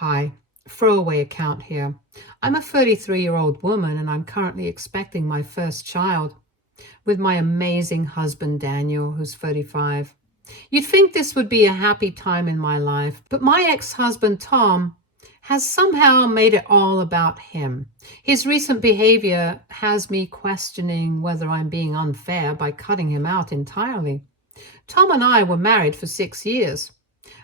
Hi, throwaway account here. I'm a 33-year-old woman and I'm currently expecting my first child with my amazing husband Daniel, who's 35. You'd think this would be a happy time in my life, but my ex-husband Tom has somehow made it all about him. His recent behavior has me questioning whether I'm being unfair by cutting him out entirely. Tom and I were married for 6 years.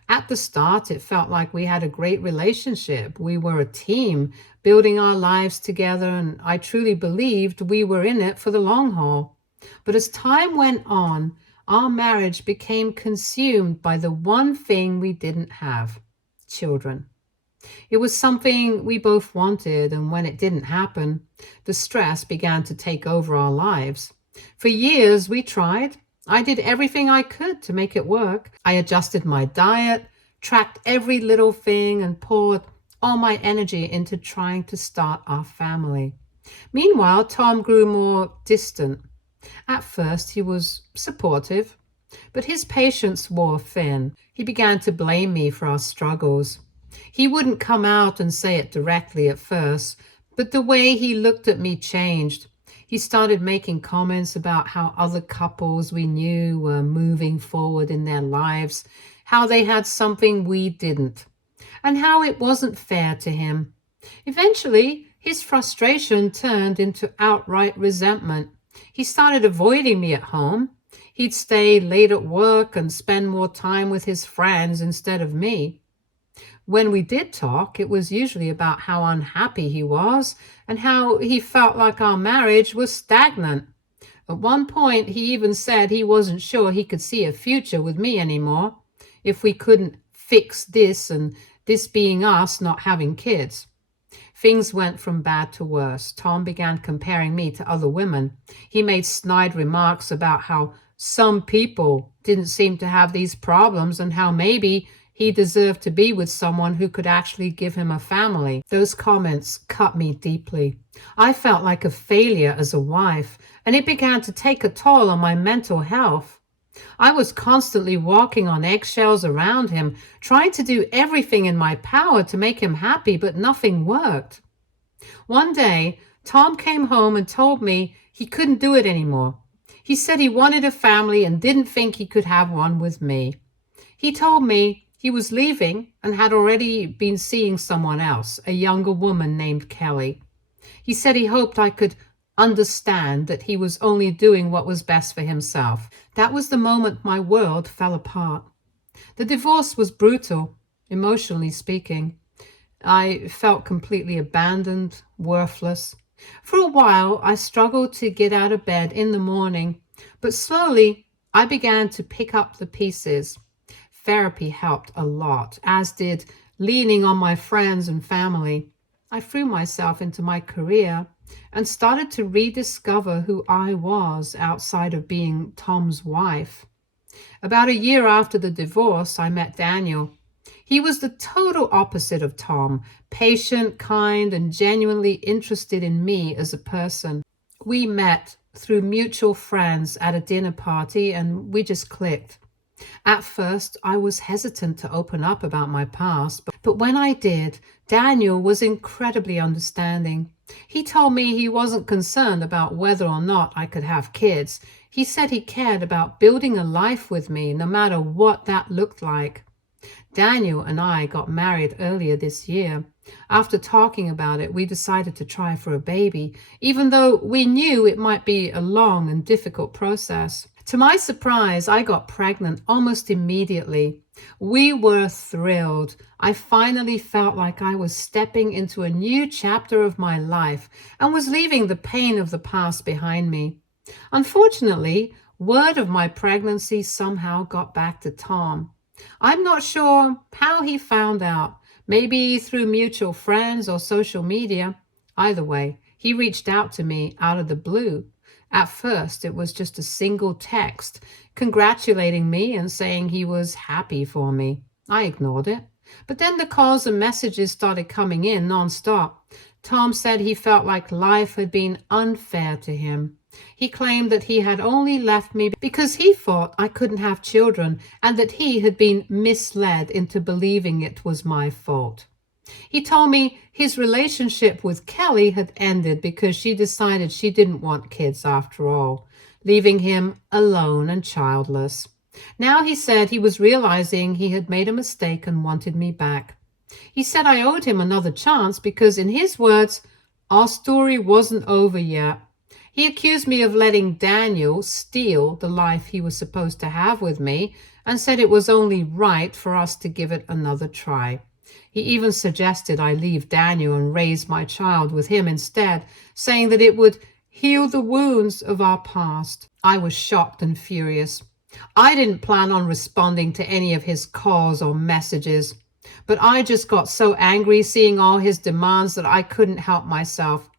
At the start, it felt like we had a great relationship. We were a team, building our lives together, and I truly believed we were in it for the long haul. But as time went on, our marriage became consumed by the one thing we didn't have: children. It was something we both wanted, and when it didn't happen, the stress began to take over our lives. For years, we tried. I did everything I could to make it work. I adjusted my diet, tracked every little thing, and poured all my energy into trying to start our family. Meanwhile, Tom grew more distant. At first, he was supportive, but his patience wore thin. He began to blame me for our struggles. He wouldn't come out and say it directly at first, but the way he looked at me changed. He started making comments about how other couples we knew were moving forward in their lives, how they had something we didn't, and how it wasn't fair to him. Eventually, his frustration turned into outright resentment. He started avoiding me at home. He'd stay late at work and spend more time with his friends instead of me. When we did talk, it was usually about how unhappy he was and how he felt like our marriage was stagnant. At one point, he even said he wasn't sure he could see a future with me anymore if we couldn't fix this, and this being us not having kids. Things went from bad to worse. Tom began comparing me to other women. He made snide remarks about how some people didn't seem to have these problems and how maybe he deserved to be with someone who could actually give him a family. Those comments cut me deeply. I felt like a failure as a wife, and it began to take a toll on my mental health. I was constantly walking on eggshells around him, trying to do everything in my power to make him happy, but nothing worked. One day, Tom came home and told me he couldn't do it anymore. He said he wanted a family and didn't think he could have one with me. He told me he was leaving and had already been seeing someone else, a younger woman named Kelly. He said he hoped I could understand that he was only doing what was best for himself. That was the moment my world fell apart. The divorce was brutal, emotionally speaking. I felt completely abandoned, worthless. For a while, I struggled to get out of bed in the morning, but slowly I began to pick up the pieces. Therapy helped a lot, as did leaning on my friends and family. I threw myself into my career and started to rediscover who I was outside of being Tom's wife. About a year after the divorce, I met Daniel. He was the total opposite of Tom, patient, kind, and genuinely interested in me as a person. We met through mutual friends at a dinner party and we just clicked. At first, I was hesitant to open up about my past, but when I did, Daniel was incredibly understanding. He told me he wasn't concerned about whether or not I could have kids. He said he cared about building a life with me, no matter what that looked like. Daniel and I got married earlier this year. After talking about it, we decided to try for a baby, even though we knew it might be a long and difficult process. To my surprise, I got pregnant almost immediately. We were thrilled. I finally felt like I was stepping into a new chapter of my life and was leaving the pain of the past behind me. Unfortunately, word of my pregnancy somehow got back to Tom. I'm not sure how he found out, maybe through mutual friends or social media. Either way, he reached out to me out of the blue. At first, it was just a single text congratulating me and saying he was happy for me. I ignored it. But then the calls and messages started coming in nonstop. Tom said he felt like life had been unfair to him. He claimed that he had only left me because he thought I couldn't have children and that he had been misled into believing it was my fault. He told me his relationship with Kelly had ended because she decided she didn't want kids after all, leaving him alone and childless. Now he said he was realizing he had made a mistake and wanted me back. He said I owed him another chance because, in his words, our story wasn't over yet. He accused me of letting Daniel steal the life he was supposed to have with me and said it was only right for us to give it another try. He even suggested I leave Daniel and raise my child with him instead, saying that it would heal the wounds of our past. I was shocked and furious. I didn't plan on responding to any of his calls or messages, but I just got so angry seeing all his demands that I couldn't help myself.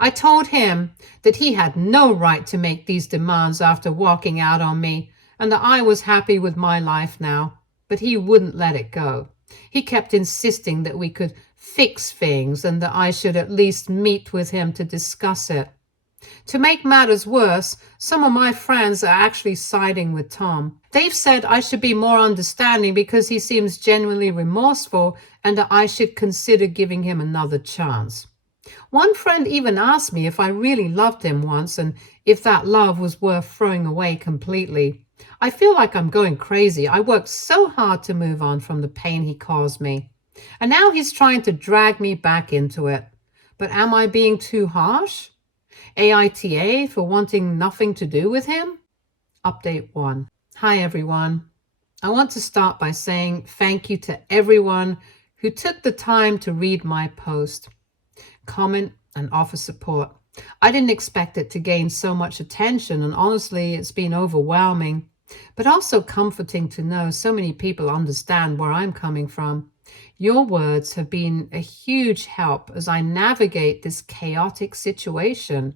I told him that he had no right to make these demands after walking out on me, and that I was happy with my life now, but he wouldn't let it go. He kept insisting that we could fix things and that I should at least meet with him to discuss it. To make matters worse, some of my friends are actually siding with Tom. They've said I should be more understanding because he seems genuinely remorseful and that I should consider giving him another chance. One friend even asked me if I really loved him once and if that love was worth throwing away completely. I feel like I'm going crazy. I worked so hard to move on from the pain he caused me. And now he's trying to drag me back into it. But am I being too harsh? AITA for wanting nothing to do with him? Update 1. Hi everyone. I want to start by saying thank you to everyone who took the time to read my post, comment, and offer support. I didn't expect it to gain so much attention, and honestly, it's been overwhelming, but also comforting to know so many people understand where I'm coming from. Your words have been a huge help as I navigate this chaotic situation.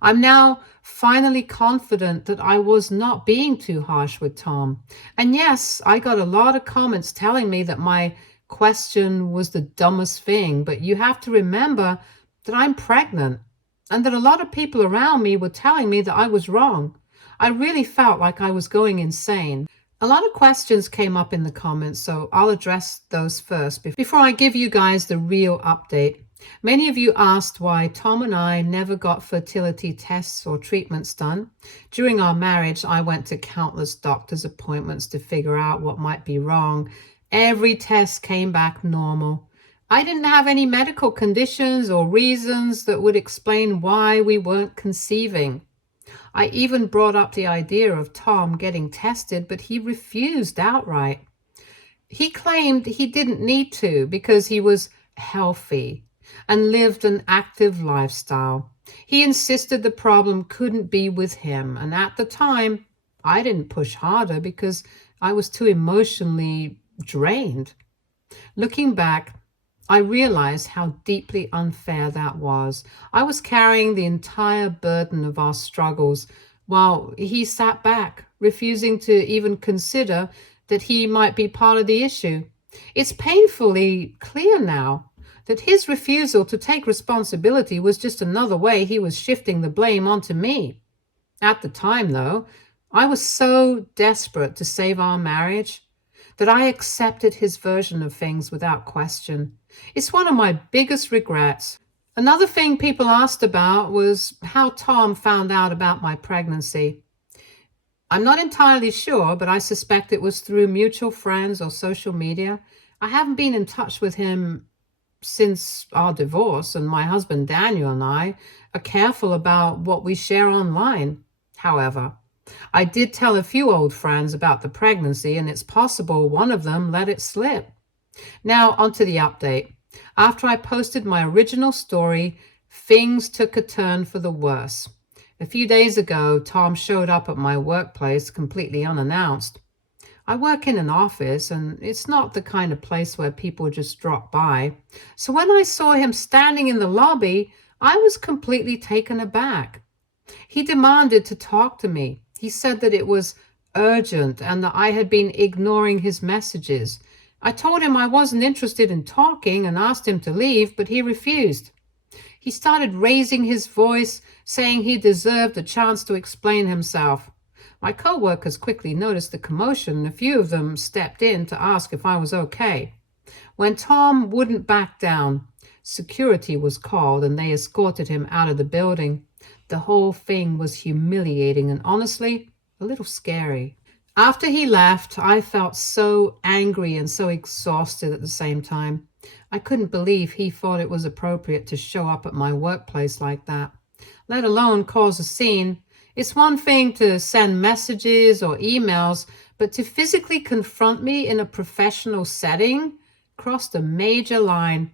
I'm now finally confident that I was not being too harsh with Tom. And yes, I got a lot of comments telling me that my question was the dumbest thing, but you have to remember that I'm pregnant and that a lot of people around me were telling me that I was wrong. I really felt like I was going insane. A lot of questions came up in the comments, so I'll address those first before I give you guys the real update. Many of you asked why Tom and I never got fertility tests or treatments done. During our marriage, I went to countless doctor's appointments to figure out what might be wrong. Every test came back normal. I didn't have any medical conditions or reasons that would explain why we weren't conceiving. I even brought up the idea of Tom getting tested, but he refused outright. He claimed he didn't need to because he was healthy and lived an active lifestyle. He insisted the problem couldn't be with him, and at the time, I didn't push harder because I was too emotionally drained. Looking back, I realized how deeply unfair that was. I was carrying the entire burden of our struggles while he sat back, refusing to even consider that he might be part of the issue. It's painfully clear now that his refusal to take responsibility was just another way he was shifting the blame onto me. At the time, though, I was so desperate to save our marriage that I accepted his version of things without question. It's one of my biggest regrets. Another thing people asked about was how Tom found out about my pregnancy. I'm not entirely sure, but I suspect it was through mutual friends or social media. I haven't been in touch with him since our divorce, and my husband Daniel and I are careful about what we share online. However, I did tell a few old friends about the pregnancy, and it's possible one of them let it slip. Now, onto the update. After I posted my original story, things took a turn for the worse. A few days ago, Tom showed up at my workplace completely unannounced. I work in an office, and it's not the kind of place where people just drop by. So when I saw him standing in the lobby, I was completely taken aback. He demanded to talk to me. He said that it was urgent and that I had been ignoring his messages. I told him I wasn't interested in talking and asked him to leave, but he refused. He started raising his voice, saying he deserved a chance to explain himself. My co-workers quickly noticed the commotion, and a few of them stepped in to ask if I was okay. When Tom wouldn't back down, security was called and they escorted him out of the building. The whole thing was humiliating and honestly, a little scary. After he left, I felt so angry and so exhausted at the same time. I couldn't believe he thought it was appropriate to show up at my workplace like that, let alone cause a scene. It's one thing to send messages or emails, but to physically confront me in a professional setting crossed a major line.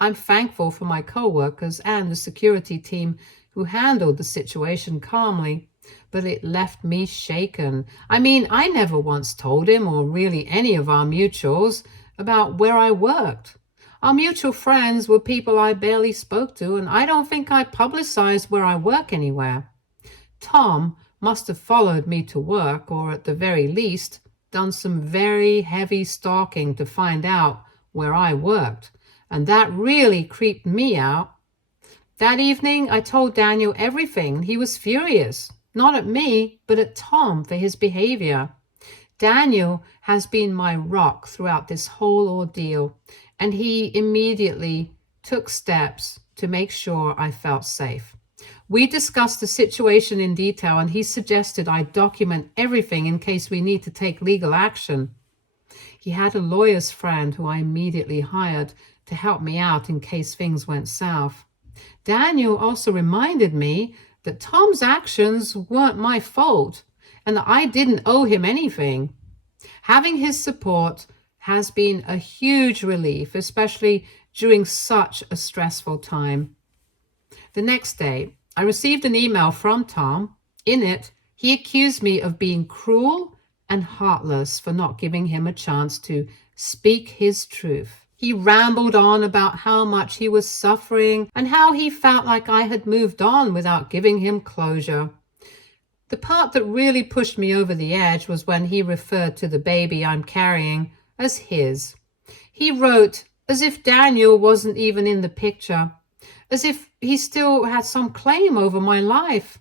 I'm thankful for my coworkers and the security team who handled the situation calmly, but it left me shaken. I mean, I never once told him, or really any of our mutuals, about where I worked. Our mutual friends were people I barely spoke to, and I don't think I publicized where I work anywhere. Tom must have followed me to work, or at the very least, done some very heavy stalking to find out where I worked, and that really creeped me out. That evening, I told Daniel everything, and he was furious, not at me, but at Tom for his behavior. Daniel has been my rock throughout this whole ordeal, and he immediately took steps to make sure I felt safe. We discussed the situation in detail, and he suggested I document everything in case we need to take legal action. He had a lawyer's friend who I immediately hired to help me out in case things went south. Daniel also reminded me that Tom's actions weren't my fault and that I didn't owe him anything. Having his support has been a huge relief, especially during such a stressful time. The next day, I received an email from Tom. In it, he accused me of being cruel and heartless for not giving him a chance to speak his truth. He rambled on about how much he was suffering and how he felt like I had moved on without giving him closure. The part that really pushed me over the edge was when he referred to the baby I'm carrying as his. He wrote as if Daniel wasn't even in the picture, as if he still had some claim over my life.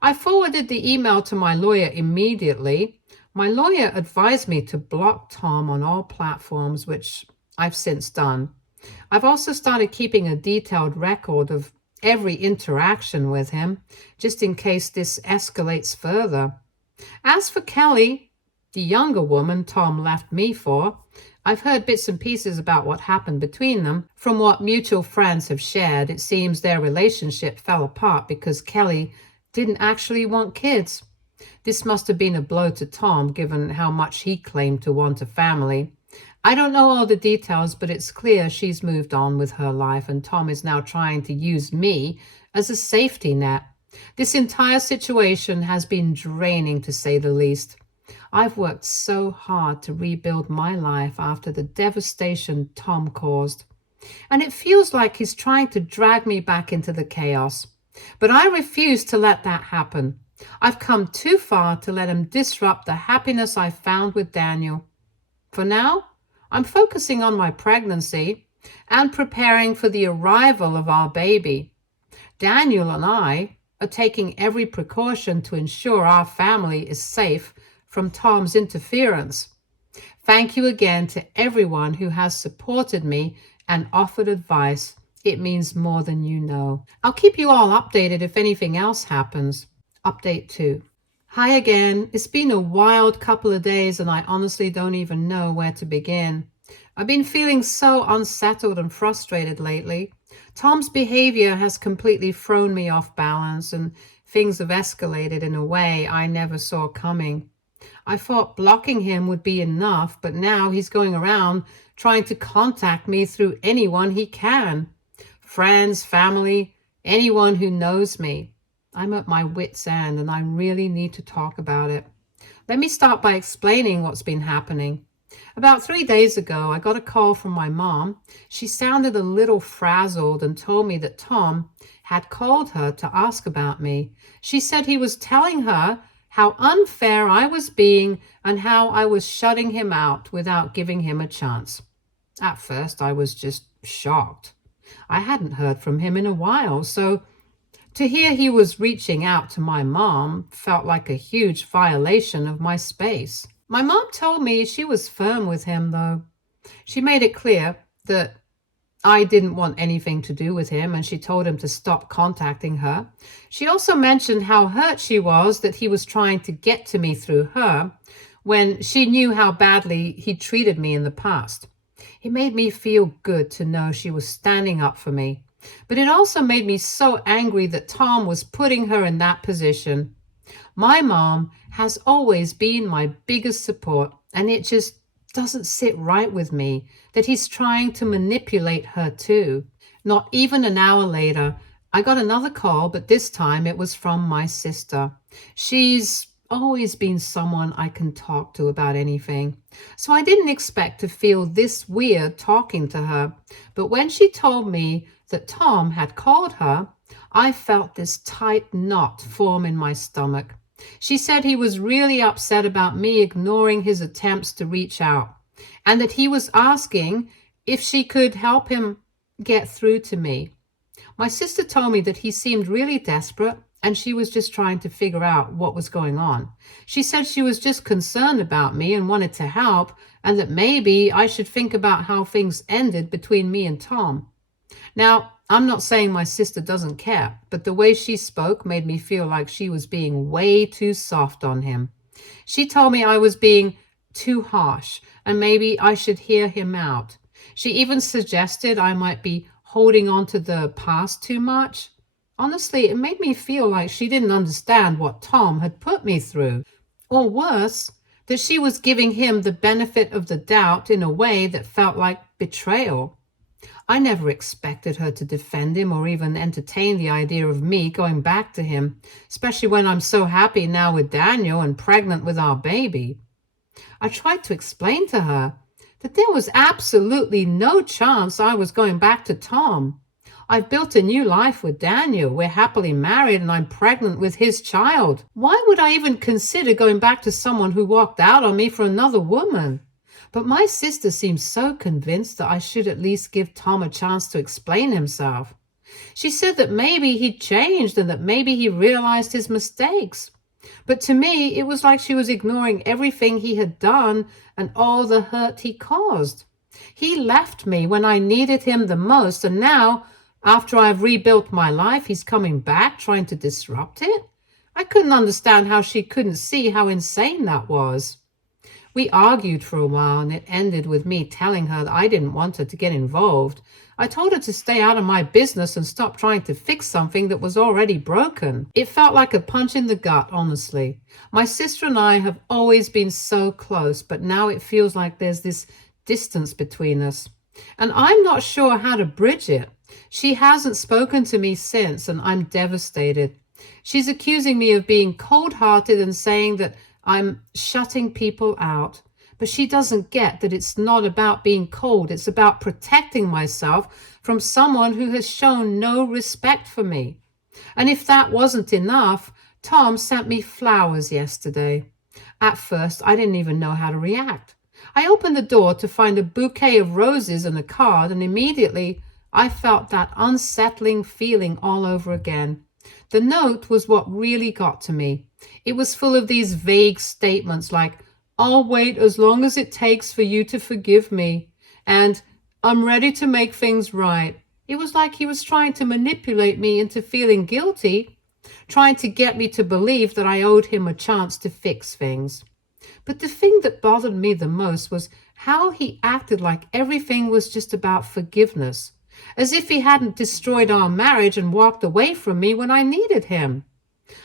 I forwarded the email to my lawyer immediately. My lawyer advised me to block Tom on all platforms, which I've since done. I've also started keeping a detailed record of every interaction with him, just in case this escalates further. As for Kelly, the younger woman Tom left me for, I've heard bits and pieces about what happened between them. From what mutual friends have shared, it seems their relationship fell apart because Kelly didn't actually want kids. This must have been a blow to Tom, given how much he claimed to want a family. I don't know all the details, but it's clear she's moved on with her life, and Tom is now trying to use me as a safety net. This entire situation has been draining, to say the least. I've worked so hard to rebuild my life after the devastation Tom caused, and it feels like he's trying to drag me back into the chaos. But I refuse to let that happen. I've come too far to let him disrupt the happiness I found with Daniel. For now, I'm focusing on my pregnancy and preparing for the arrival of our baby. Daniel and I are taking every precaution to ensure our family is safe from Tom's interference. Thank you again to everyone who has supported me and offered advice. It means more than you know. I'll keep you all updated if anything else happens. Update 2. Hi again. It's been a wild couple of days and I honestly don't even know where to begin. I've been feeling so unsettled and frustrated lately. Tom's behavior has completely thrown me off balance and things have escalated in a way I never saw coming. I thought blocking him would be enough, but now he's going around trying to contact me through anyone he can. Friends, family, anyone who knows me. I'm at my wit's end and I really need to talk about it. Let me start by explaining what's been happening. About 3 days ago, I got a call from my mom. She sounded a little frazzled and told me that Tom had called her to ask about me. She said he was telling her how unfair I was being and how I was shutting him out without giving him a chance. At first, I was just shocked. I hadn't heard from him in a while, so to hear he was reaching out to my mom felt like a huge violation of my space. My mom told me she was firm with him, though. She made it clear that I didn't want anything to do with him, and she told him to stop contacting her. She also mentioned how hurt she was that he was trying to get to me through her when she knew how badly he treated me in the past. It made me feel good to know she was standing up for me, but it also made me so angry that Tom was putting her in that position. My mom has always been my biggest support, and it just doesn't sit right with me that he's trying to manipulate her too. Not even an hour later, I got another call, but this time it was from my sister. She's always been someone I can talk to about anything, so I didn't expect to feel this weird talking to her. But when she told me that Tom had called her, I felt this tight knot form in my stomach. She said he was really upset about me ignoring his attempts to reach out, and that he was asking if she could help him get through to me. My sister told me that he seemed really desperate, and she was just trying to figure out what was going on. She said she was just concerned about me and wanted to help, and that maybe I should think about how things ended between me and Tom. Now, I'm not saying my sister doesn't care, but the way she spoke made me feel like she was being way too soft on him. She told me I was being too harsh and maybe I should hear him out. She even suggested I might be holding on to the past too much. Honestly, it made me feel like she didn't understand what Tom had put me through. Or worse, that she was giving him the benefit of the doubt in a way that felt like betrayal. I never expected her to defend him or even entertain the idea of me going back to him, especially when I'm so happy now with Daniel and pregnant with our baby. I tried to explain to her that there was absolutely no chance I was going back to Tom. I've built a new life with Daniel. We're happily married and I'm pregnant with his child. Why would I even consider going back to someone who walked out on me for another woman? But my sister seemed so convinced that I should at least give Tom a chance to explain himself. She said that maybe he'd changed and that maybe he realized his mistakes. But to me, it was like she was ignoring everything he had done and all the hurt he caused. He left me when I needed him the most, and now, after I've rebuilt my life, he's coming back trying to disrupt it? I couldn't understand how she couldn't see how insane that was. We argued for a while, and it ended with me telling her that I didn't want her to get involved. I told her to stay out of my business and stop trying to fix something that was already broken. It felt like a punch in the gut, honestly. My sister and I have always been so close, but now it feels like there's this distance between us. And I'm not sure how to bridge it. She hasn't spoken to me since, and I'm devastated. She's accusing me of being cold-hearted and saying that I'm shutting people out. But she doesn't get that it's not about being cold. It's about protecting myself from someone who has shown no respect for me. And if that wasn't enough, Tom sent me flowers yesterday. At first, I didn't even know how to react. I opened the door to find a bouquet of roses and a card, and immediately I felt that unsettling feeling all over again. The note was what really got to me. It was full of these vague statements like, "I'll wait as long as it takes for you to forgive me," and "I'm ready to make things right." It was like he was trying to manipulate me into feeling guilty, trying to get me to believe that I owed him a chance to fix things. But the thing that bothered me the most was how he acted like everything was just about forgiveness, as if he hadn't destroyed our marriage and walked away from me when I needed him.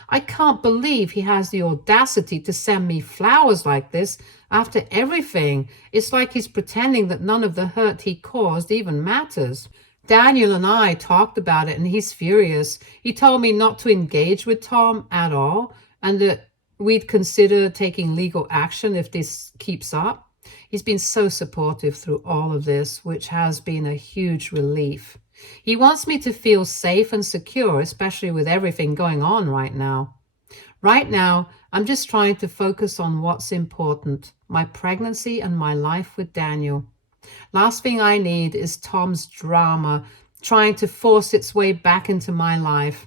I can't believe he has the audacity to send me flowers like this after everything. It's like he's pretending that none of the hurt he caused even matters. Daniel and I talked about it, and he's furious. He told me not to engage with Tom at all and that we'd consider taking legal action if this keeps up. He's been so supportive through all of this, which has been a huge relief. He wants me to feel safe and secure, especially with everything going on right now. Right now, I'm just trying to focus on what's important, my pregnancy and my life with Daniel. Last thing I need is Tom's drama trying to force its way back into my life.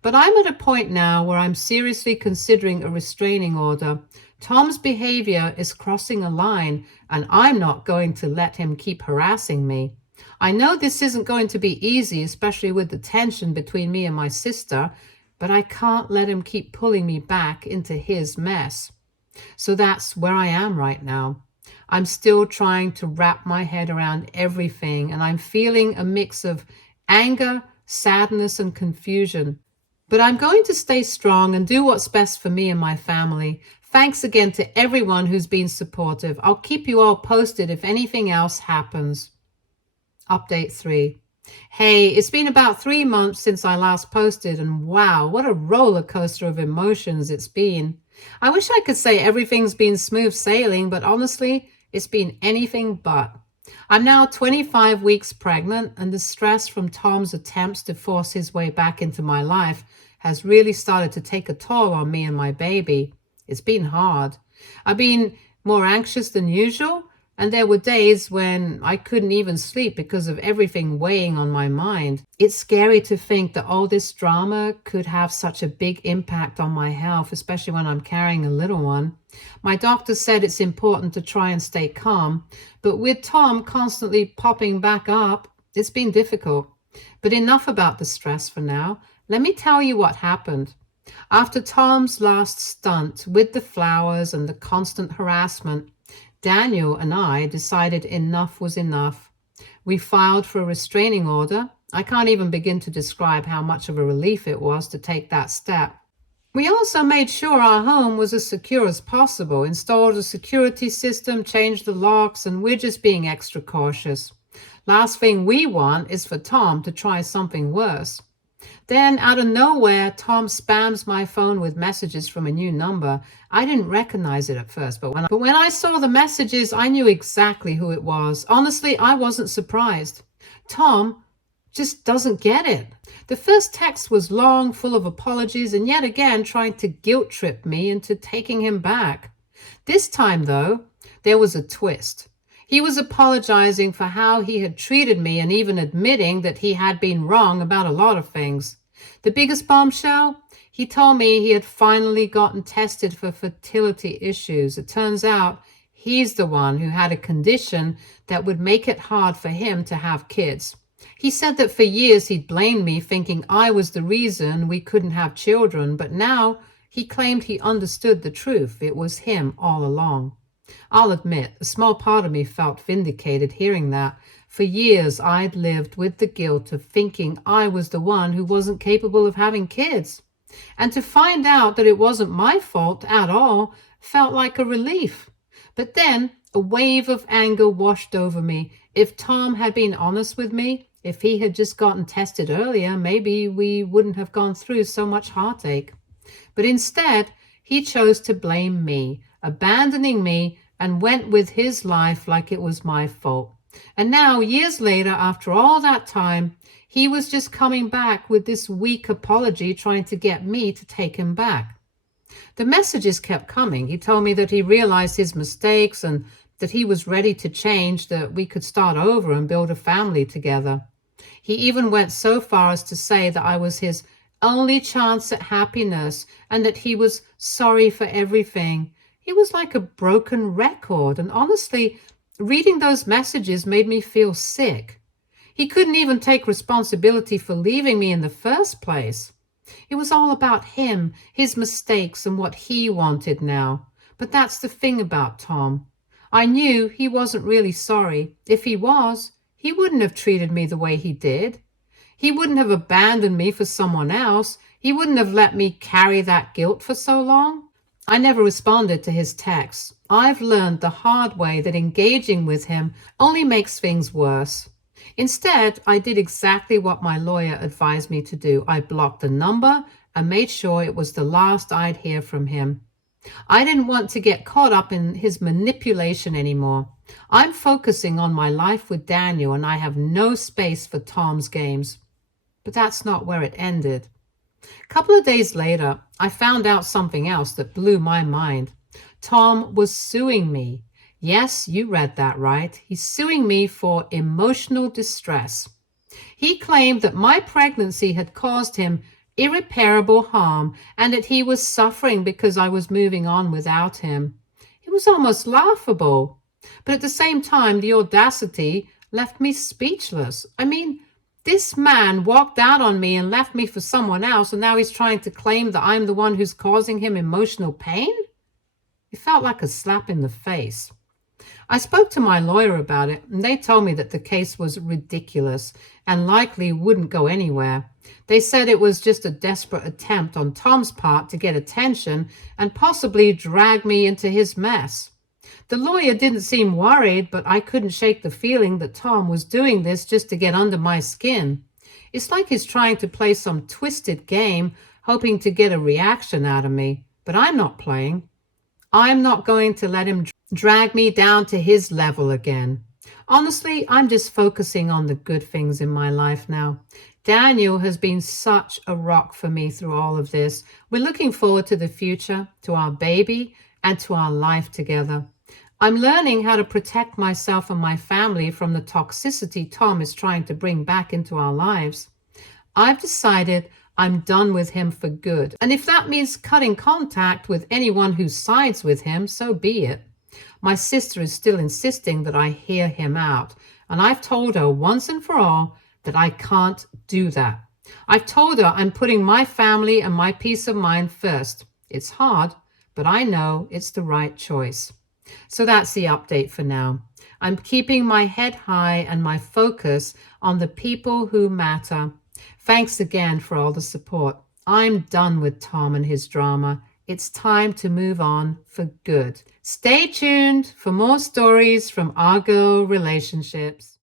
But I'm at a point now where I'm seriously considering a restraining order Tom's behavior is crossing a line, and I'm not going to let him keep harassing me. I know this isn't going to be easy, especially with the tension between me and my sister, but I can't let him keep pulling me back into his mess. So that's where I am right now. I'm still trying to wrap my head around everything, and I'm feeling a mix of anger, sadness, and confusion. But I'm going to stay strong and do what's best for me and my family. Thanks again to everyone who's been supportive. I'll keep you all posted if anything else happens. Update 3. Hey, it's been about 3 months since I last posted, and wow, what a roller coaster of emotions it's been. I wish I could say everything's been smooth sailing, but honestly, it's been anything but. I'm now 25 weeks pregnant, and the stress from Tom's attempts to force his way back into my life has really started to take a toll on me and my baby. It's been hard. I've been more anxious than usual, and there were days when I couldn't even sleep because of everything weighing on my mind. It's scary to think that all this drama could have such a big impact on my health, especially when I'm carrying a little one. My doctor said it's important to try and stay calm, but with Tom constantly popping back up, it's been difficult. But enough about the stress for now. Let me tell you what happened. After Tom's last stunt with the flowers and the constant harassment, Daniel and I decided enough was enough. We filed for a restraining order. I can't even begin to describe how much of a relief it was to take that step. We also made sure our home was as secure as possible, installed a security system, changed the locks, and we're just being extra cautious. Last thing we want is for Tom to try something worse. Then, out of nowhere, Tom spams my phone with messages from a new number. I didn't recognize it at first, but when I saw the messages, I knew exactly who it was. Honestly, I wasn't surprised. Tom just doesn't get it. The first text was long, full of apologies, and yet again trying to guilt trip me into taking him back. This time, though, there was a twist. He was apologizing for how he had treated me and even admitting that he had been wrong about a lot of things. The biggest bombshell? He told me he had finally gotten tested for fertility issues. It turns out he's the one who had a condition that would make it hard for him to have kids. He said that for years he'd blamed me, thinking I was the reason we couldn't have children, but now he claimed he understood the truth. It was him all along. I'll admit, a small part of me felt vindicated hearing that. For years, I'd lived with the guilt of thinking I was the one who wasn't capable of having kids. And to find out that it wasn't my fault at all felt like a relief. But then a wave of anger washed over me. If Tom had been honest with me, if he had just gotten tested earlier, maybe we wouldn't have gone through so much heartache. But instead, he chose to blame me, abandoning me, and went with his life like it was my fault. And now, years later, after all that time, he was just coming back with this weak apology, trying to get me to take him back. The messages kept coming. He told me that he realized his mistakes and that he was ready to change, that we could start over and build a family together. He even went so far as to say that I was his only chance at happiness and that he was sorry for everything. He was like a broken record, and honestly, reading those messages made me feel sick. He couldn't even take responsibility for leaving me in the first place. It was all about him, his mistakes, and what he wanted now. But that's the thing about Tom. I knew he wasn't really sorry. If he was, he wouldn't have treated me the way he did. He wouldn't have abandoned me for someone else. He wouldn't have let me carry that guilt for so long. I never responded to his texts. I've learned the hard way that engaging with him only makes things worse. Instead, I did exactly what my lawyer advised me to do. I blocked the number and made sure it was the last I'd hear from him. I didn't want to get caught up in his manipulation anymore. I'm focusing on my life with Daniel, and I have no space for Tom's games. But that's not where it ended. A couple of days later, I found out something else that blew my mind. Tom was suing me. Yes, you read that right. He's suing me for emotional distress. He claimed that my pregnancy had caused him irreparable harm and that he was suffering because I was moving on without him. It was almost laughable. But at the same time, the audacity left me speechless. I mean, this man walked out on me and left me for someone else, and now he's trying to claim that I'm the one who's causing him emotional pain? It felt like a slap in the face. I spoke to my lawyer about it, and they told me that the case was ridiculous and likely wouldn't go anywhere. They said it was just a desperate attempt on Tom's part to get attention and possibly drag me into his mess. The lawyer didn't seem worried, but I couldn't shake the feeling that Tom was doing this just to get under my skin. It's like he's trying to play some twisted game, hoping to get a reaction out of me. But I'm not playing. I'm not going to let him drag me down to his level again. Honestly, I'm just focusing on the good things in my life now. Daniel has been such a rock for me through all of this. We're looking forward to the future, to our baby, and to our life together. I'm learning how to protect myself and my family from the toxicity Tom is trying to bring back into our lives. I've decided I'm done with him for good. And if that means cutting contact with anyone who sides with him, so be it. My sister is still insisting that I hear him out. And I've told her once and for all that I can't do that. I've told her I'm putting my family and my peace of mind first. It's hard, but I know it's the right choice. So that's the update for now. I'm keeping my head high and my focus on the people who matter. Thanks again for all the support. I'm done with Tom and his drama. It's time to move on for good. Stay tuned for more stories from our girl relationships.